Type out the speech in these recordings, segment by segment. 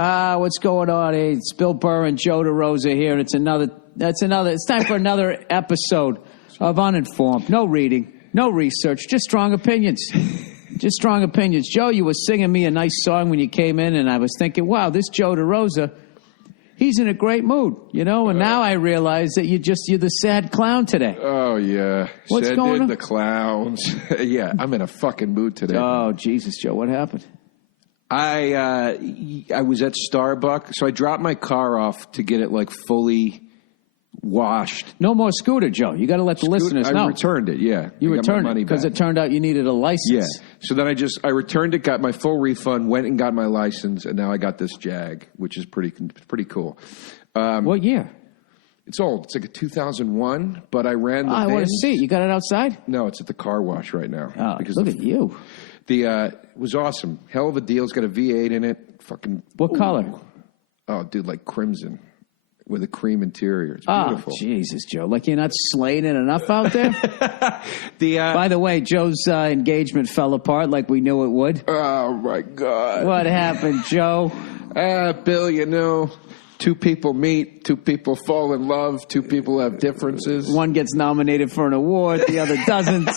What's going on? Hey, it's Bill Burr and Joe DeRosa here, and it's time for another episode of Uninformed. No reading, no research, just strong opinions. Just strong opinions. Joe, you were singing me a nice song when you came in, and I was thinking, wow, this Joe DeRosa, he's in a great mood, you know? And now I realize that you're the sad clown today. Oh, yeah. What's going on? The clowns. Yeah, I'm in a fucking mood today. Oh, Jesus, Joe, what happened? I was at Starbucks, so I dropped my car off to get it, like, fully washed. No more scooter, Joe. You got to let the listeners know. I returned it, yeah. You returned it because it turned out you needed a license. Yeah. So then I returned it, got my full refund, went and got my license, and now I got this Jag, which is pretty cool. What year? It's old. It's like a 2001, but I ran the I want to see it. You got it outside? No, it's at the car wash right now. Oh, look at you. It was awesome. Hell of a deal. It's got a V8 in it. Fucking. What color? Oh, dude, like crimson with a cream interior. It's beautiful. Oh, Jesus, Joe. Like you're not slaying it enough out there? By the way, Joe's engagement fell apart like we knew it would. Oh, my God. What happened, Joe? Bill, you know, two people meet, two people fall in love, two people have differences. One gets nominated for an award, the other doesn't.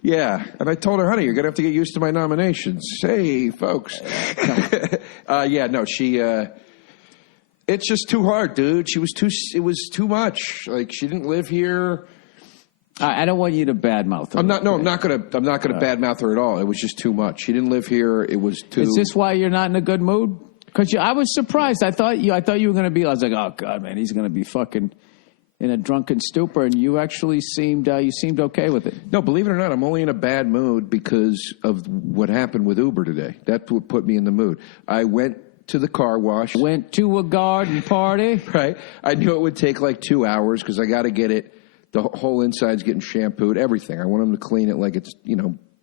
Yeah, and I told her, honey, you're going to have to get used to my nominations. Hey, folks. She, it's just too hard, dude. It was too much. Like, she didn't live here. I don't want you to badmouth her. I'm not going to badmouth her at all. It was just too much. She didn't live here. It was too. Is this why you're not in a good mood? Because I was surprised. I thought you were going to be. I was like, oh God, man, he's going to be fucking in a drunken stupor, and you actually seemed okay with it. No, believe it or not, I'm only in a bad mood because of what happened with Uber today. That's what put me in the mood. I went to the car wash. Went to a garden party. Right. I knew it would take like 2 hours because I got to get it. The whole inside's getting shampooed, everything. I want them to clean it like it's,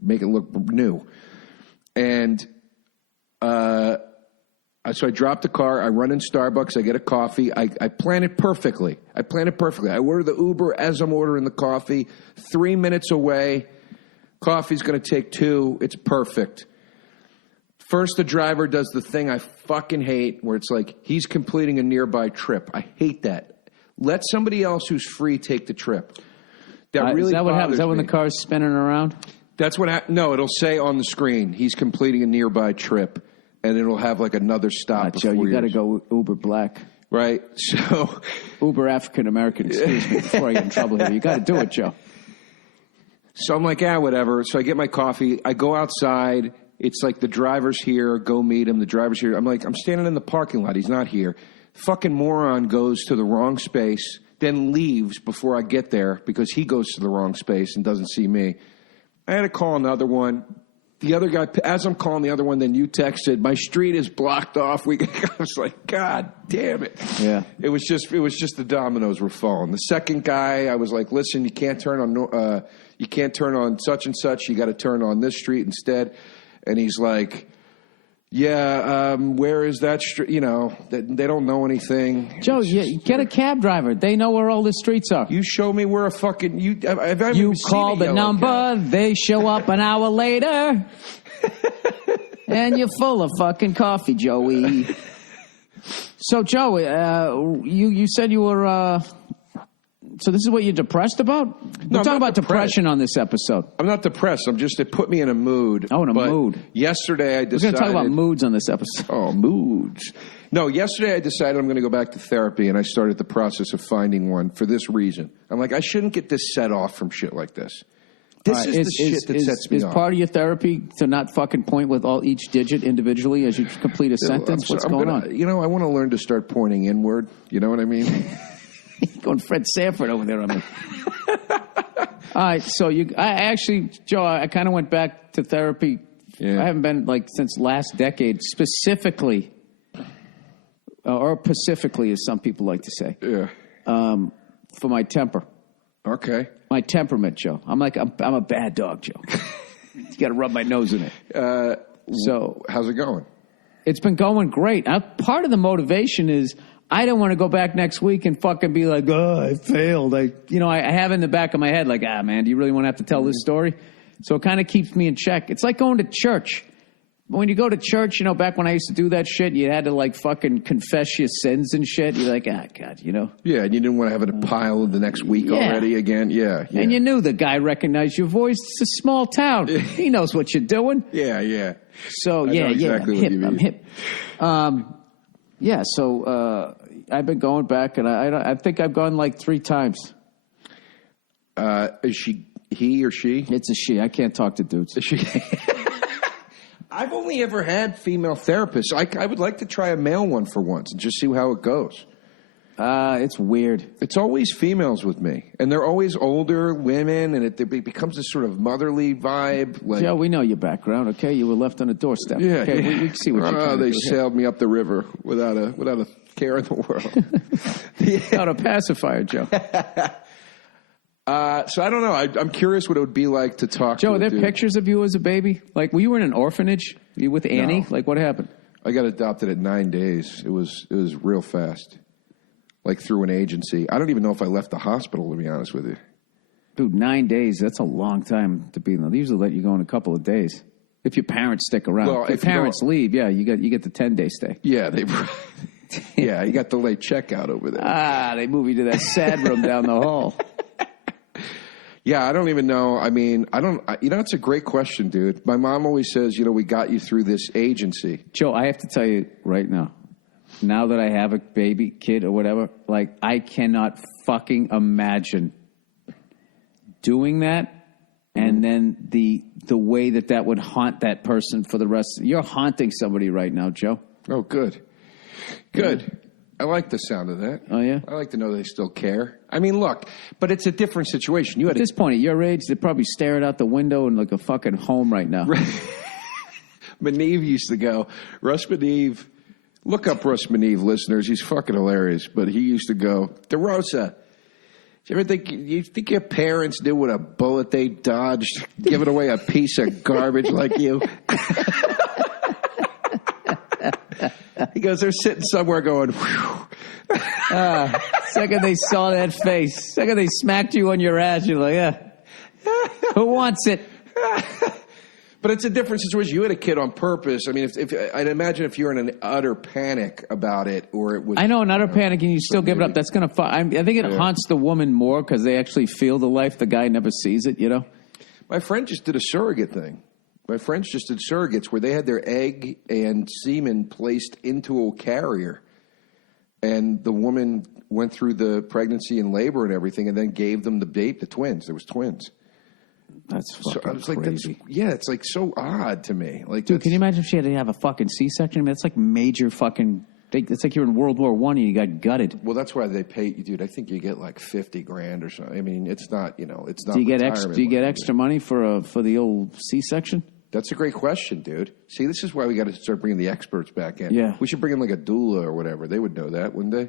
make it look new. And so I drop the car. I run in Starbucks. I get a coffee. I plan it perfectly. I order the Uber as I'm ordering the coffee. 3 minutes away. Coffee's going to take 2. It's perfect. First, the driver does the thing I fucking hate, where it's like he's completing a nearby trip. I hate that. Let somebody else who's free take the trip. That really is that what happens? Is that when me. the car's spinning around? That's what No, it'll say on the screen, he's completing a nearby trip, and it'll have like another stop. Joe, you got to go Uber Black. Right? So Uber African American, excuse me, before I get in trouble here. You got to do it, Joe. So I'm like, whatever. So I get my coffee. I go outside. It's like the driver's here. Go meet him. The driver's here. I'm like, I'm standing in the parking lot. He's not here. Fucking moron goes to the wrong space, then leaves before I get there because he goes to the wrong space and doesn't see me. I had to call another one. The other guy, as I'm calling the other one, then you texted, my street is blocked off. I was like, God damn it. Yeah. It was just the dominoes were falling. The second guy, I was like, listen, you can't turn on such and such. You got to turn on this street instead. And he's like, yeah, where is that street? They don't know anything. Joe, get a cab driver. They know where all the streets are. You show me where a fucking... You call the number, cab. They show up an hour later, and you're full of fucking coffee, Joey. So, Joe, you said you were... So this is what you're depressed about? We're talking about depression on this episode. I'm not depressed. It put me in a mood. Oh, in a mood. Yesterday I decided... We're going to talk about moods on this episode. Oh, moods. No, yesterday I decided I'm going to go back to therapy, and I started the process of finding one for this reason. I'm like, I shouldn't get this set off from shit like this. This is the shit that sets me off. Is part of your therapy to not fucking point with each digit individually as you complete a sentence? What's going on? I want to learn to start pointing inward. You know what I mean? Going Fred Sanford over there on me. All right, so Joe, I kind of went back to therapy. Yeah. I haven't been since last decade, specifically, or pacifically, as some people like to say. Yeah. For my temper. Okay. My temperament, Joe. I'm a bad dog, Joe. You got to rub my nose in it. So how's it going? It's been going great. Part of the motivation is I don't want to go back next week and fucking be like, oh, I failed. I have in the back of my head, like, man, do you really want to have to tell this story? So it kind of keeps me in check. It's like going to church. when you go to church, back when I used to do that shit, you had to like fucking confess your sins and shit. You're like, God, Yeah, and you didn't want to have it a pile the next week already again. Yeah. And you knew the guy recognized your voice. It's a small town. He knows what you're doing. Yeah. So, exactly I'm hip. So I've been going back, and I think I've gone like 3 times. Is he or she? It's a she. I can't talk to dudes. Is she? I've only ever had female therapists. I would like to try a male one for once and just see how it goes. It's weird. It's always females with me, and they're always older women, and it becomes this sort of motherly vibe. Like, Joe, we know your background, okay? You were left on a doorstep. Yeah, okay, yeah. We see what you're trying to they do. sailed me up the river without a care in the world. Without a pacifier, Joe. So I don't know. I'm curious what it would be like to talk Joe, to are there pictures of you as a baby? Like, were you in an orphanage? Were you with Annie? No. Like, what happened? I got adopted at 9 days. It was real fast. Like through an agency. I don't even know if I left the hospital, to be honest with you. Dude, 9 days, that's a long time to be in there. They usually let you go in a couple of days. If your parents stick around. Well, if your parents leave, you get the 10-day stay. Yeah, yeah, you got the late checkout over there. They move you to that sad room down the hall. Yeah, I don't even know. I mean, it's a great question, dude. My mom always says, we got you through this agency. Joe, I have to tell you right now that I have a baby, kid, or whatever, like, I cannot fucking imagine doing that and then the way that would haunt that person for the rest. You're haunting somebody right now, Joe. Oh, good. Good. Yeah. I like the sound of that. Oh, yeah? I like to know they still care. I mean, look, but it's a different situation. At this point, at your age, they're probably staring out the window in like a fucking home right now. Maniv used to go, Russ Maniv, look up Russ Maniv, listeners. He's fucking hilarious. But he used to go, DeRosa, do you think your parents knew what a bullet they dodged, giving away a piece of garbage like you? He goes, they're sitting somewhere going, whew. Second they saw that face, second they smacked you on your ass, you're like, who wants it? But it's a different situation. You had a kid on purpose. I mean, if I'd imagine if you're in an utter panic about it, or it was. I know, an utter panic, and you still give it up. That's gonna. I think it haunts the woman more because they actually feel the life. The guy never sees it. My friend just did a surrogate thing. My friends just did surrogates where they had their egg and semen placed into a carrier, and the woman went through the pregnancy and labor and everything, and then gave them the twins. There was twins. That's fucking I was like, crazy. It's like so odd to me. Like, dude, can you imagine if she had to have a fucking C-section? I mean, it's like major fucking. It's like you're in World War I and you got gutted. Well, that's why they pay you, dude. I think you get like $50,000 or something. I mean, it's not. It's not. Do you get extra money for the old C-section? That's a great question, dude. See, this is why we got to start bringing the experts back in. Yeah, we should bring in like a doula or whatever. They would know that, wouldn't they?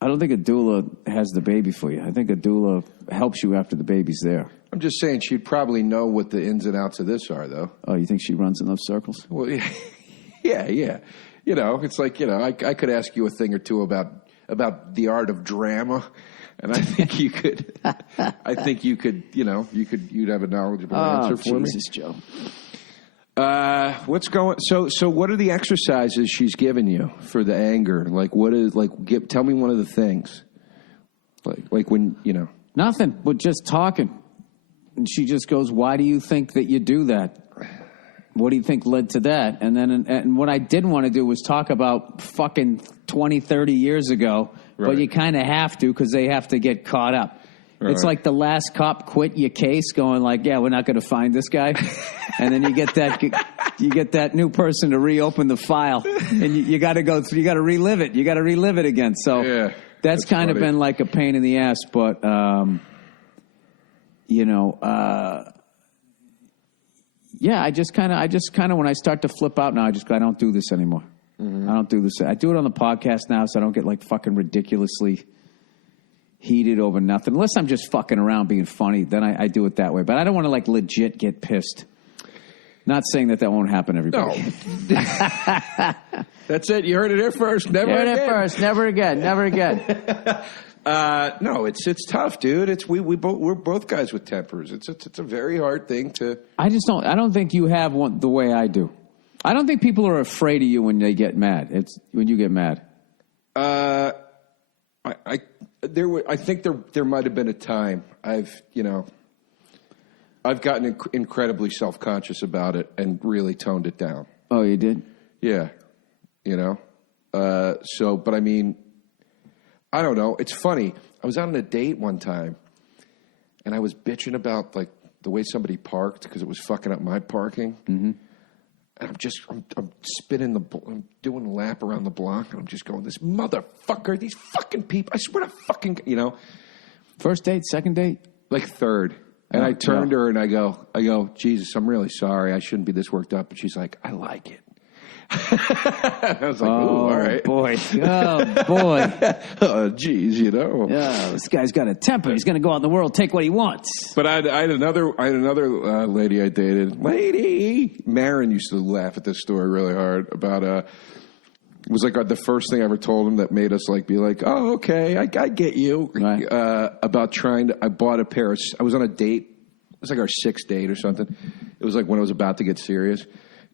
I don't think a doula has the baby for you. I think a doula helps you after the baby's there. I'm just saying she'd probably know what the ins and outs of this are, though. Oh, you think she runs in those circles? Well, yeah. It's like, I could ask you a thing or two about the art of drama, and I think you could. You'd have a knowledgeable answer for me. Jesus, Joe. What's going? So what are the exercises she's given you for the anger? Like, tell me one of the things. Like when Nothing, but just talking. And she just goes, why do you think that you do that? What do you think led to that? And then, and what I didn't want to do was talk about fucking 20, 30 years ago, right. But you kind of have to because they have to get caught up. Right. It's like the last cop quit your case going like, yeah, we're not going to find this guy. And then you get that new person to reopen the file and you got to go through, you got to relive it. You got to relive it again. So that's kind of been like a pain in the ass, but, I just kind of, when I start to flip out now, I don't do this anymore. Mm-hmm. I don't do this. I do it on the podcast now, so I don't get like fucking ridiculously heated over nothing. Unless I'm just fucking around being funny, then I do it that way. But I don't want to like legit get pissed. Not saying that won't happen, everybody. No. That's it. You heard it here first. Never again. Heard it first. Never again. Never again. No, it's tough, dude. We're both guys with tempers. It's a very hard thing to. I don't think you have one the way I do. I don't think people are afraid of you when they get mad. It's when you get mad. I think there might have been a time I've gotten incredibly self-conscious about it and really toned it down. Oh, you did? Yeah. But I mean, I don't know. It's funny. I was out on a date one time and I was bitching about like the way somebody parked because it was fucking up my parking. Mm-hmm. And I'm spinning I'm doing a lap around the block, and I'm just going, this motherfucker, these fucking people, I swear to fucking, First date, second date? Like third. And I turned to her and I go, Jesus, I'm really sorry. I shouldn't be this worked up. And she's like, I like it. I was like, ooh, all right. Boy. Oh, boy. Oh, geez, Yeah, this guy's got a temper. He's going to go out in the world, take what he wants. But I had another lady I dated. Marin used to laugh at this story really hard about, it was like the first thing I ever told him that made us be like, oh, okay, I get you. Right. About I bought a pair I was on a date. It was like our sixth date or something. It was like when I was about to get serious.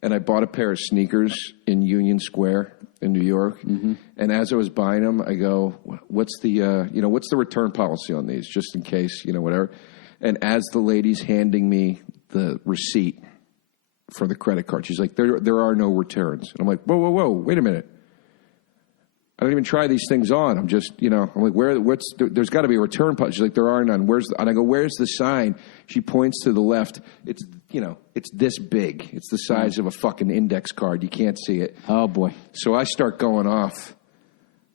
And I bought a pair of sneakers in Union Square in New York. Mm-hmm. And as I was buying them, I go, what's the return policy on these? Just in case, whatever. And as the lady's handing me the receipt for the credit card, she's like, there are no returns. And I'm like, whoa, wait a minute. I don't even try these things on. I'm just, I'm like, there's got to be a return policy. She's like, there are none. And I go, where's the sign? She points to the left. It's, it's this big. It's the size of a fucking index card. You can't see it. Oh, boy. So I start going off.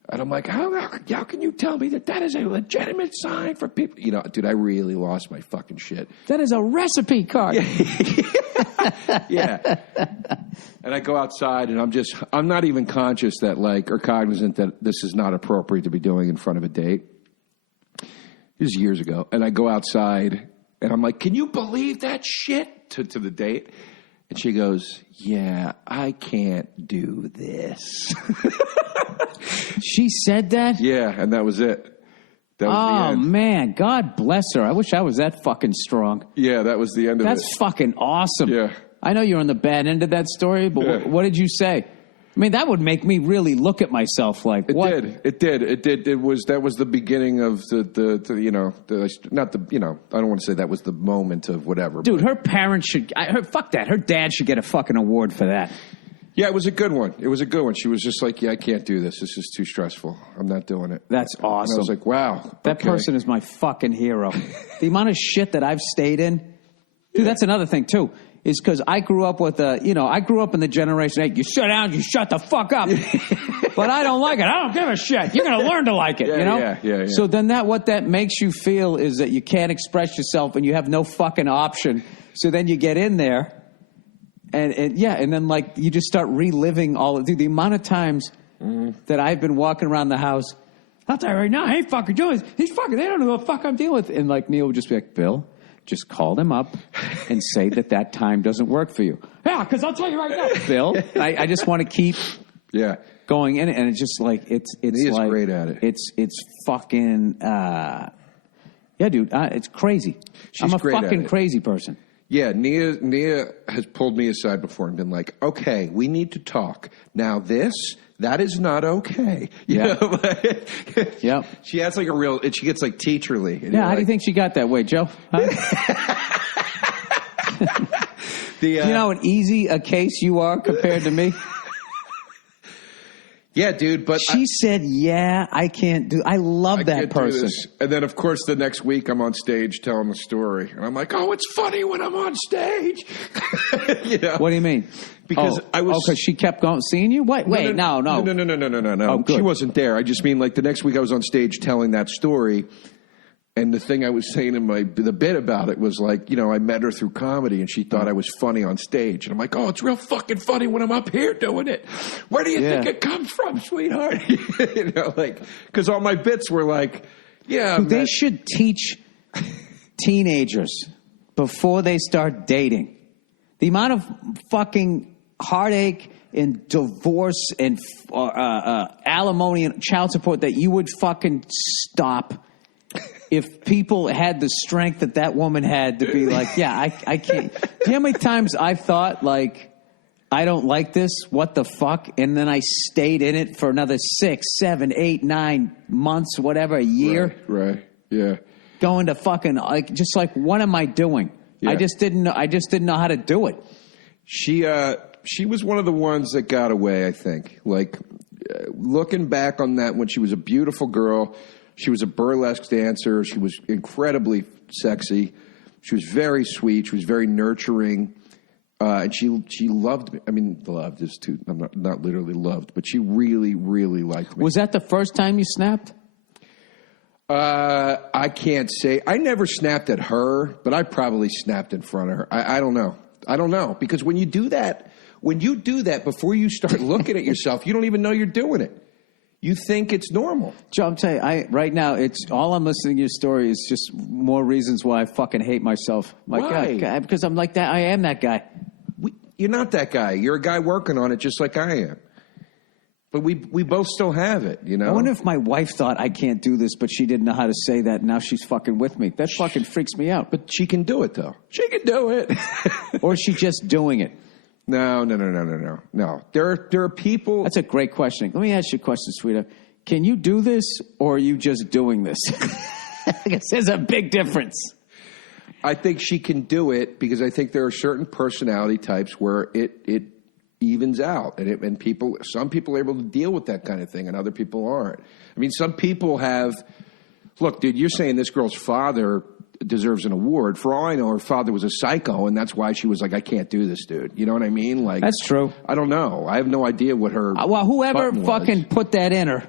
And I'm like, how can you tell me that is a legitimate sign for people? Dude, I really lost my fucking shit. That is a recipe card. Yeah. And I go outside and I'm not even conscious that or cognizant that this is not appropriate to be doing in front of a date. This is years ago. And I go outside and I'm like, can you believe that shit to the date? And she goes, yeah, I can't do this. She said that? Yeah, and that was it. That was the end. Man, God bless her. I wish I was that fucking strong. Yeah, that was the end of it. That's fucking awesome. Yeah. I know you're on the bad end of that story, but yeah. What did you say? I mean, that would make me really look at myself like, it what? It did. That was the beginning of I don't want to say that was the moment of whatever. Dude, her parents should, fuck that. Her dad should get a fucking award for that. Yeah, it was a good one. She was just like, yeah, I can't do this. This is too stressful. I'm not doing it. That's awesome. And I was like, wow. That person is my fucking hero. The amount of shit that I've stayed in. Dude, that's another thing, too. Is because I grew up with I grew up in the generation, hey, you sit down, you shut the fuck up. But I don't like it. I don't give a shit. You're going to learn to like it, Yeah. So then what that makes you feel is that you can't express yourself and you have no fucking option. So then you get in there and then you just start reliving the amount of times that I've been walking around the house. I'll tell you right now, I ain't fucking doing this. They don't know what the fuck I'm dealing with. And Neil would just be like, Bill, just call them up and say that time doesn't work for you. Yeah, because I'll tell you right now, Bill. I just want to keep going in it, and it's just it's he is like great at it. It's fucking dude. It's crazy. She's I'm a great fucking crazy person. Yeah, Nia has pulled me aside before and been like, okay, we need to talk. Now that is not okay. Yeah. Yep. She has she gets teacherly. Yeah, how do you think she got that way, Joe? Huh? You know how easy a case you are compared to me? Yeah, dude, but she said, yeah, I can't do. I love that person. And then, of course, the next week I'm on stage telling the story. And I'm like, oh, it's funny when I'm on stage. What do you mean? Because because she kept seeing you? Wait, no. No. Oh, good. She wasn't there. I just mean the next week I was on stage telling that story. And the thing I was saying in the bit about it was I met her through comedy and she thought I was funny on stage. And I'm like, oh, it's real fucking funny when I'm up here doing it. Where do you think it comes from, sweetheart? Because all my bits were they should teach teenagers before they start dating. The amount of fucking heartache and divorce and alimony and child support that you would fucking stop if people had the strength that woman had to be like, yeah, I can't. Do you know how many times I've thought, I don't like this. What the fuck? And then I stayed in it for another 6, 7, 8, 9 months, whatever, a year. Right. Yeah. Going to fucking just like, what am I doing? Yeah. I just didn't know how to do it. She was one of the ones that got away, I think. Like, looking back on that, when she was a beautiful girl, she was a burlesque dancer. She was incredibly sexy. She was very sweet. She was very nurturing. And she loved me. I mean, loved is too. I'm not literally loved, but she really, really liked me. Was that the first time you snapped? I can't say. I never snapped at her, but I probably snapped in front of her. I don't know. I don't know. Because when you do that before you start looking at yourself, you don't even know you're doing it. You think it's normal. Joe, I'm telling you, right now, it's all I'm listening to your story is just more reasons why I fucking hate myself. Why? God, because I'm like that. I am that guy. You're not that guy. You're a guy working on it just like I am. But we both still have it, you know? I wonder if my wife thought I can't do this, but she didn't know how to say that, and now she's fucking with me. That fucking freaks me out. But she can do it, though. She can do it. Or is she just doing it? No. There are people... That's a great question. Let me ask you a question, sweetheart. Can you do this, or are you just doing this? I guess there's a big difference. I think she can do it because I think there are certain personality types where it evens out, and some people are able to deal with that kind of thing, and other people aren't. I mean, some people have. Look, dude, you're saying this girl's father deserves an award. For all I know, her father was a psycho, and that's why she was like, "I can't do this, dude." You know what I mean? Like, that's true. I don't know. I have no idea what her. Well, whoever fucking put that in her,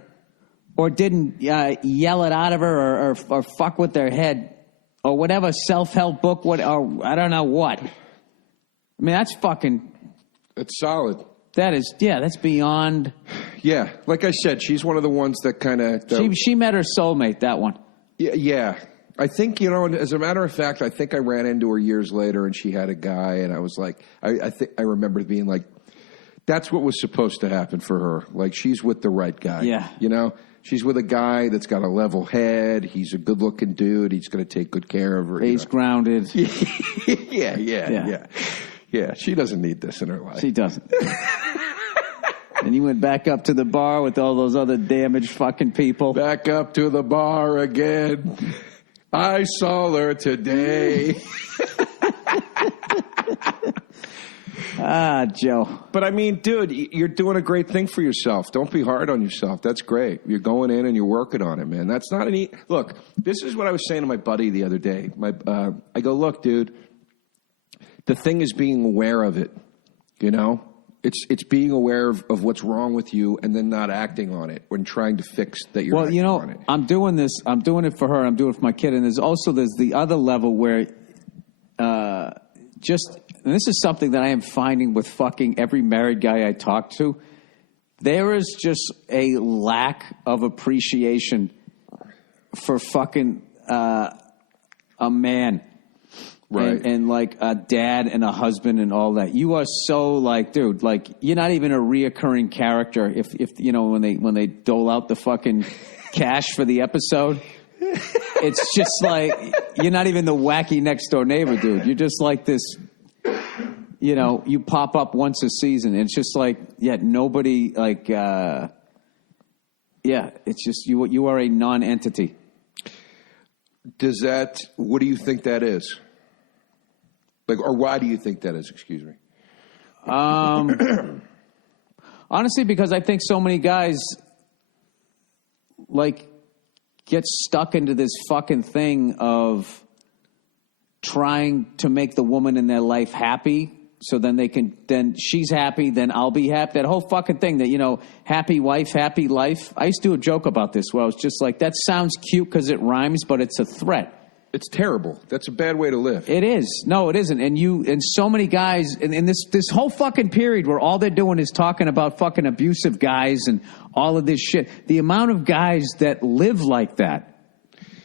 or didn't yell it out of her, or fuck with their head. Or whatever self-help book, or I don't know what. I mean, that's fucking... It's solid. That is, that's beyond... Yeah, like I said, she's one of the ones that kind of... She met her soulmate, that one. Yeah. I think, as a matter of fact, I think I ran into her years later, and she had a guy, and I was like... I remember being like, that's what was supposed to happen for her. Like, she's with the right guy. Yeah. You know? She's with a guy that's got a level head. He's a good-looking dude. He's going to take good care of her. He's grounded. Yeah. She doesn't need this in her life. She doesn't. And you went back up to the bar with all those other damaged fucking people. Back up to the bar again. I saw her today. Joe. But I mean, dude, you're doing a great thing for yourself. Don't be hard on yourself. That's great. You're going in and you're working on it, man. That's not look, this is what I was saying to my buddy the other day. I go, look, dude, the thing is being aware of it, you know? It's being aware of what's wrong with you and then not acting on it when trying to fix that you're acting on it. I'm doing this. I'm doing it for her. I'm doing it for my kid. And there's the other level where and this is something that I am finding with fucking every married guy I talk to. There is just a lack of appreciation for fucking a man. Right. And like a dad and a husband and all that. You are so like, dude, like you're not even a reoccurring character if when they dole out the fucking cash for the episode. It's just like you're not even the wacky next door neighbor, dude. You're just like this, you pop up once a season. And it's just like, nobody like, it's just you are a non-entity. What do you think that is? Like, or why do you think that is? Excuse me. Honestly, because I think so many guys like get stuck into this fucking thing of trying to make the woman in their life happy. So then she's happy, then I'll be happy. That whole fucking thing that, happy wife, happy life. I used to do a joke about this where I was just like, that sounds cute because it rhymes, but it's a threat. It's terrible. That's a bad way to live. It is. No, it isn't. And so many guys in this whole fucking period where all they're doing is talking about fucking abusive guys and all of this shit. The amount of guys that live like that.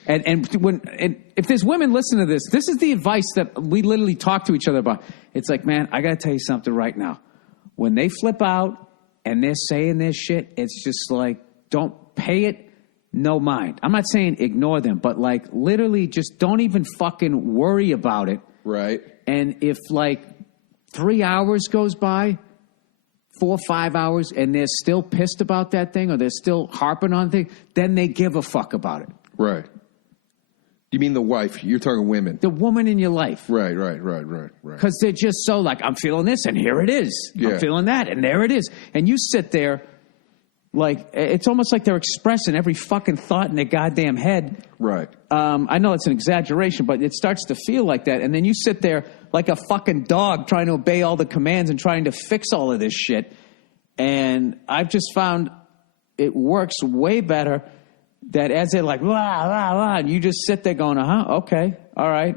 And if there's women listening to this is the advice that we literally talk to each other about. It's like, man, I got to tell you something right now. When they flip out and they're saying this shit, it's just like, don't pay it no mind. I'm not saying ignore them, but like literally just don't even fucking worry about it. Right. And if like 3 hours goes by 4 or 5 hours and they're still pissed about that thing or they're still harping on things, then they give a fuck about it. Right. You mean the wife? You're talking women. The woman in your life. Right. Because they're just so like, I'm feeling this and here it is. Yeah. I'm feeling that and there it is. And you sit there like, it's almost like they're expressing every fucking thought in their goddamn head. Right. I know it's an exaggeration, but it starts to feel like that. And then you sit there like a fucking dog trying to obey all the commands and trying to fix all of this shit. And I've just found it works way better that as they're like, la, la, la, and you just sit there going, okay, all right.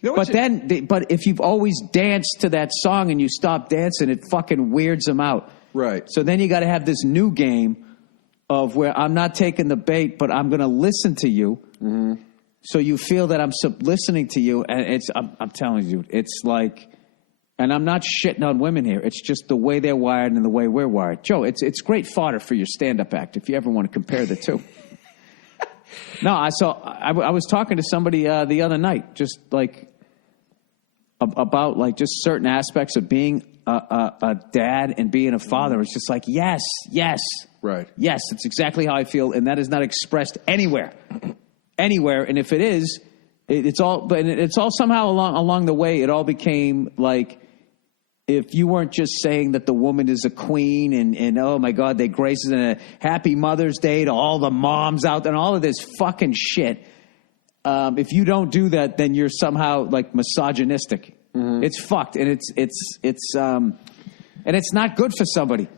You know But if you've always danced to that song and you stop dancing, it fucking weirds them out. Right. So then you got to have this new game of where I'm not taking the bait, but I'm going to listen to you. Mm-hmm. So you feel that I'm listening to you, and I'm telling you, it's like, and I'm not shitting on women here. It's just the way they're wired and the way we're wired. Joe, it's great fodder for your stand-up act if you ever want to compare the two. No, I was talking to somebody the other night, just like about like just certain aspects of being a dad and being a father. It's just like, yes. Right. Yes, it's exactly how I feel, and that is not expressed anywhere. And if it is, it's all somehow along the way, it all became like, if you weren't just saying that the woman is a queen and oh my God, they graces and a happy Mother's Day to all the moms out there and all of this fucking shit. If you don't do that, then you're somehow like misogynistic. Mm-hmm. It's fucked, and it's not good for somebody.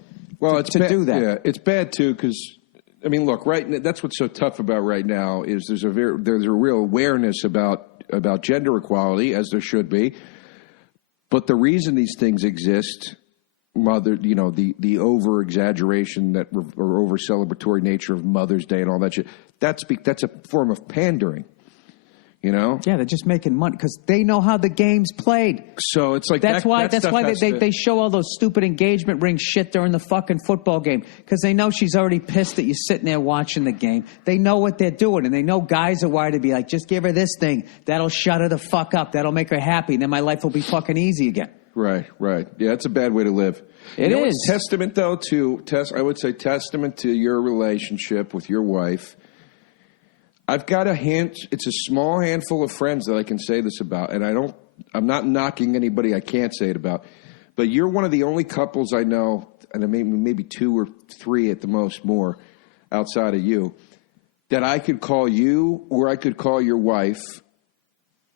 Well, to do that. Yeah, it's bad too because I mean, look, that's what's so tough about right now is there's a real awareness about gender equality, as there should be. But the reason these things exist, the over exaggeration or over celebratory nature of Mother's Day and all that shit, that's a form of pandering. You know? Yeah, they're just making money because they know how the game's played. So it's like that's why they show all those stupid engagement ring shit during the fucking football game because they know she's already pissed that you're sitting there watching the game. They know what they're doing, and they know guys are wired to be like, just give her this thing. That'll shut her the fuck up. That'll make her happy, and then my life will be fucking easy again. Right. Yeah, it's a bad way to live. It is. Testament, though, I would say testament to your relationship with your wife. I've got it's a small handful of friends that I can say this about, and I'm not knocking anybody I can't say it about, but you're one of the only couples I know, and maybe 2 or 3 at the most more outside of you, that I could call you or I could call your wife,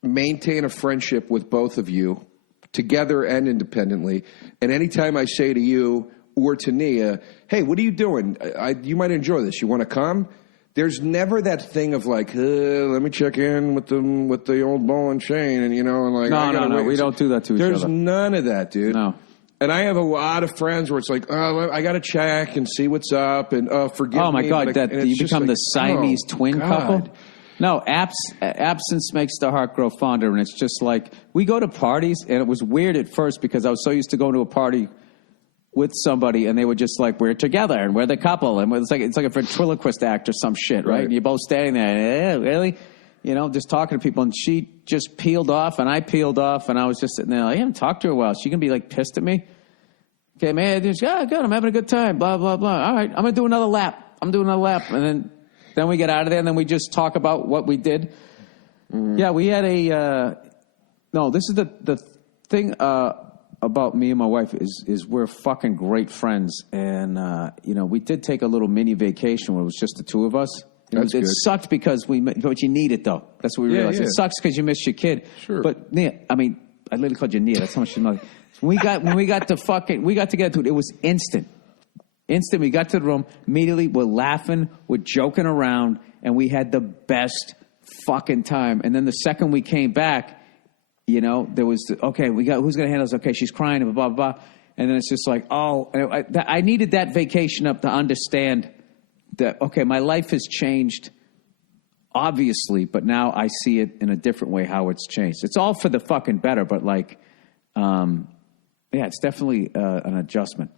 maintain a friendship with both of you, together and independently, and anytime I say to you or to Nia, hey, what are you doing? You might enjoy this. You want to come? There's never that thing of like, let me check in with the old ball and chain, and like no, we don't do that to each other. There's none of that, dude. No. And I have a lot of friends where it's like, oh, I got to check and see what's up, and forgive me. Oh my God, you become like, the Siamese twin couple. No, absence makes the heart grow fonder, and it's just like we go to parties, and it was weird at first because I was so used to going to a party with somebody, and they were just like, we're together, and we're the couple, and it's like a ventriloquist act or some shit, right? And you're both standing there, really? Just talking to people, and she just peeled off, and I peeled off, and I was just sitting there, like, I haven't talked to her in a while. She can be, like, pissed at me. Okay, man, good, I'm having a good time, blah, blah, blah. All right, I'm going to do another lap. And then we get out of there, and then we just talk about what we did. Mm. Yeah, we had this is the thing about me and my wife is we're fucking great friends, and we did take a little mini vacation where it was just the two of us. It sucked because but you need it though. That's what we realized. Yeah. It sucks because you miss your kid. Sure. But Nia, I literally called you Nia. That's how much you know. We got together. It was instant. We got to the room immediately. We're laughing, we're joking around, and we had the best fucking time. And then the second we came back, there was, okay, who's going to handle this? Okay, she's crying, and blah, blah, blah. And then it's just like, I needed that vacation up to understand that, okay, my life has changed, obviously, but now I see it in a different way how it's changed. It's all for the fucking better, but it's definitely an adjustment.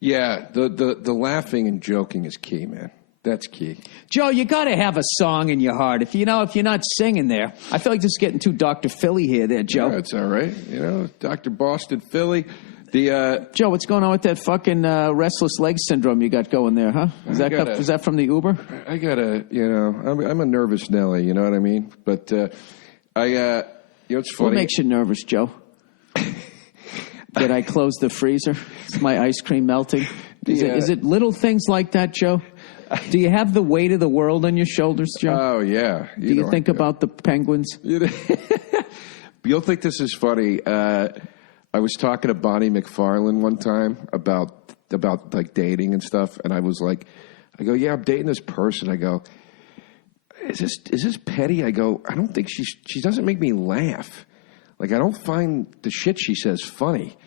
Yeah, the laughing and joking is key, man. That's key. Joe, you got to have a song in your heart. If you're not singing there, I feel like just getting too Dr. Philly here there, Joe. Yeah, it's all right. Dr. Boston Philly. Joe, what's going on with that fucking restless leg syndrome you got going there, huh? Is that from the Uber? I gotta, I'm a nervous Nelly, you know what I mean? But it's funny. What makes you nervous, Joe? Did I close the freezer? Is my ice cream melting? Is it little things like that, Joe? Do you have the weight of the world on your shoulders, Joe? Oh, yeah. Do you think about the penguins? You'll think this is funny. I was talking to Bonnie McFarlane one time about like dating and stuff, and I go, yeah, I'm dating this person. I go, is this petty? I go, I don't think she doesn't make me laugh. Like, I don't find the shit she says funny.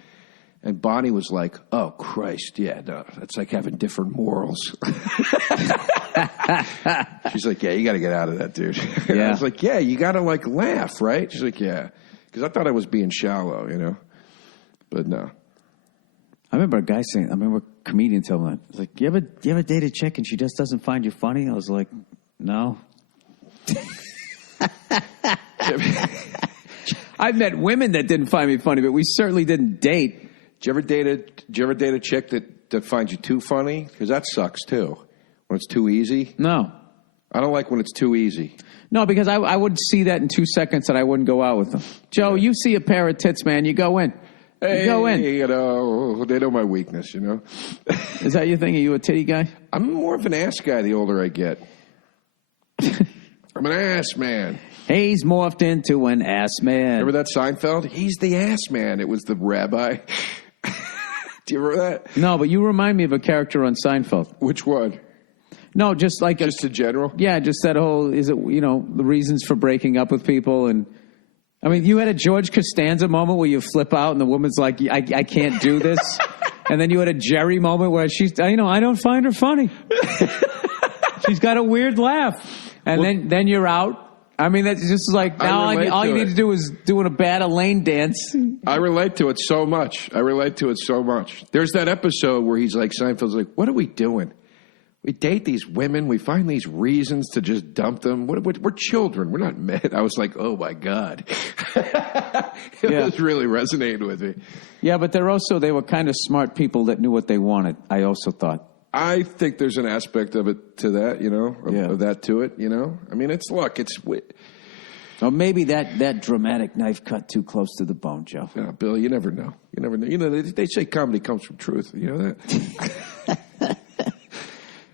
And Bonnie was like, oh, Christ, yeah, no, that's like having different morals. She's like, yeah, you got to get out of that, dude. Yeah. I was like, yeah, you got to, like, laugh, right? She's like, yeah. Because I thought I was being shallow, But no. I remember a comedian telling me, I was like, you ever date a chick and she just doesn't find you funny? I was like, no. I've met women that didn't find me funny, but we certainly didn't date. Did you ever date a chick that finds you too funny? Because that sucks too. When it's too easy. No. I don't like when it's too easy. No, because I would see that in 2 seconds and I wouldn't go out with them. Joe, you see a pair of tits, man, you go in. Hey, go in. They know my weakness, Is that your thing? Are you a titty guy? I'm more of an ass guy the older I get. I'm an ass man. He's morphed into an ass man. Remember that Seinfeld? He's the ass man. It was the rabbi. Do you remember that? No, but you remind me of a character on Seinfeld. Which one? No, just like just in general. Yeah, just that whole the reasons for breaking up with people, and I mean, you had a George Costanza moment where you flip out and the woman's like, I can't do this, and then you had a Jerry moment where she's, I don't find her funny. She's got a weird laugh, and then you're out. I mean, that's just like now all you need to do is doing a bad Elaine dance. I relate to it so much. There's that episode where he's like, Seinfeld's like, what are we doing? We date these women. We find these reasons to just dump them. We're children. We're not men. I was like, oh, my God. It was really resonating with me. Yeah, but they were kind of smart people that knew what they wanted, I also thought. I think there's an aspect of it to that, of that to it, I mean, it's Or maybe that dramatic knife cut too close to the bone, Joe. Yeah, Bill, you never know. They say comedy comes from truth. You know that?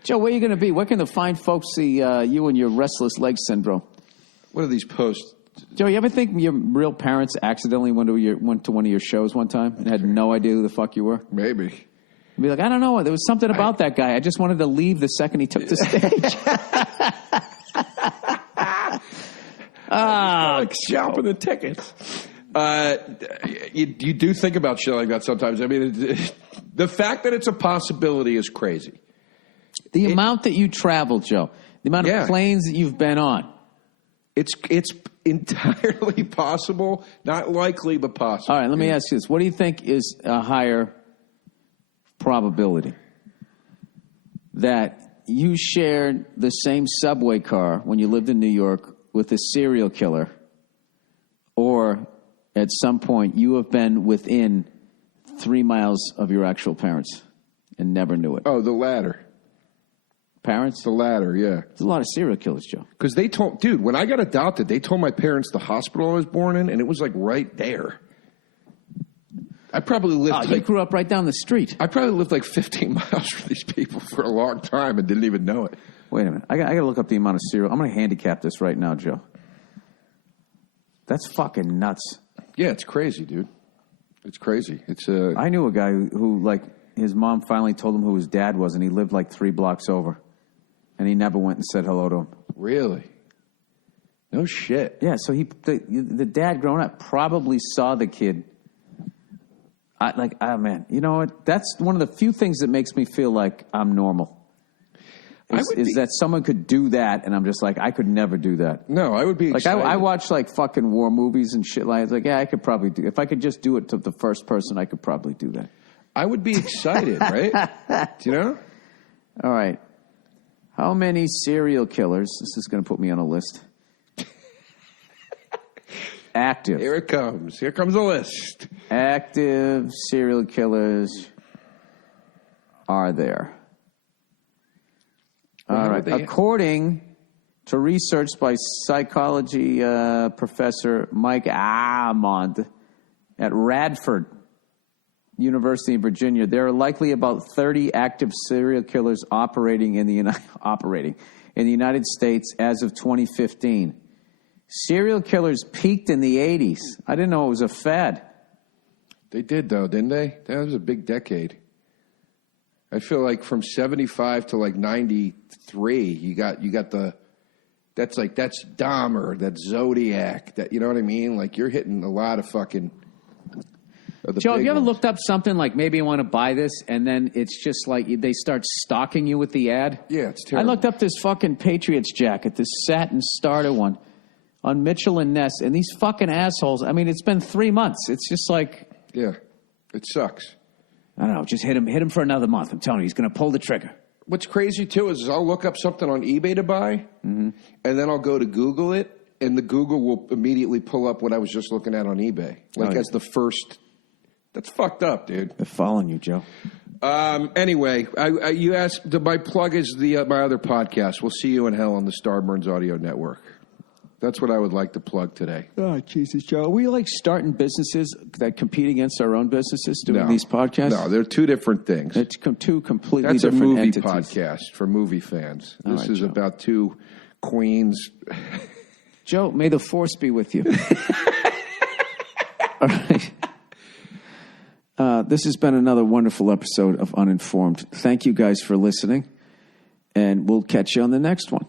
Joe, where are you going to be? Where can the fine folks see you and your restless leg syndrome? What are these posts? Joe, you ever think your real parents accidentally went to one of your shows one time and had no idea who the fuck you were? Maybe. Be like, I don't know. There was something about that guy. I just wanted to leave the second he took the stage. Like shopping the tickets. You do think about shit like that sometimes. I mean, the fact that it's a possibility is crazy. The amount that you travel, Joe. The amount of planes that you've been on. It's entirely possible. Not likely, but possible. All right, let me ask you this. What do you think is a higher probability? That you shared the same subway car when you lived in New York with a serial killer, or at some point you have been within 3 miles of your actual parents and never knew it? Oh, the latter. Parents? The latter, yeah. There's a lot of serial killers, Joe. Because they told, dude, when I got adopted, they told my parents the hospital I was born in, and it was like right there. I probably lived. You grew up right down the street. I probably lived like 15 miles from these people for a long time and didn't even know it. Wait a minute. I got to look up the amount of serial. I'm going to handicap this right now, Joe. That's fucking nuts. Yeah, it's crazy, dude. It's crazy. I knew a guy who, like, his mom finally told him who his dad was, and he lived like 3 blocks over. And he never went and said hello to him. Really? No shit. Yeah, so the dad growing up probably saw the kid. Man, you know what? That's one of the few things that makes me feel like I'm normal. Is that someone could do that, and I'm just like, I could never do that. No, I would be excited. I watch, like, fucking war movies and shit like that. It's like, yeah, I could probably do. If I could just do it to the first person, I could probably do that. I would be excited, right? Do you know? All right. How many serial killers? This is going to put me on a list. active. Here it comes. Here comes the list. Active serial killers are there. All right. According to research by psychology professor Mike Amond at Radford University in Virginia, there are likely about 30 active serial killers operating in the United States as of 2015. Serial killers peaked in the 80s. I didn't know it was a fad. They did, though, didn't they? That was a big decade. I feel like from 75 to like 93, you got that's Dahmer, that's Zodiac, that, you know what I mean? Like, you're hitting a lot of fucking. Joe, have you ever looked up something like maybe I want to buy this, and then it's just like they start stalking you with the ad? Yeah, it's terrible. I looked up this fucking Patriots jacket, this satin starter one on Mitchell and Ness, and these fucking assholes. I mean, it's been 3 months. It's just like. Yeah, it sucks. I don't know. Just hit him for another month. I'm telling you, he's going to pull the trigger. What's crazy, too, is I'll look up something on eBay to buy, and then I'll go to Google it, and the Google will immediately pull up what I was just looking at on eBay. Like, as the first. That's fucked up, dude. They're following you, Joe. Anyway, you asked, my plug is my other podcast. We'll See You in Hell on the Starburns Audio Network. That's what I would like to plug today. Oh, Jesus, Joe. Are we like starting businesses that compete against our own businesses doing these podcasts? No, they're two different things. It's two completely That's different movie entities. podcast for movie fans. This right, is Joe. about two queens. Joe, may the force be with you. All right. This has been another wonderful episode of Uninformed. Thank you guys for listening, and we'll catch you on the next one.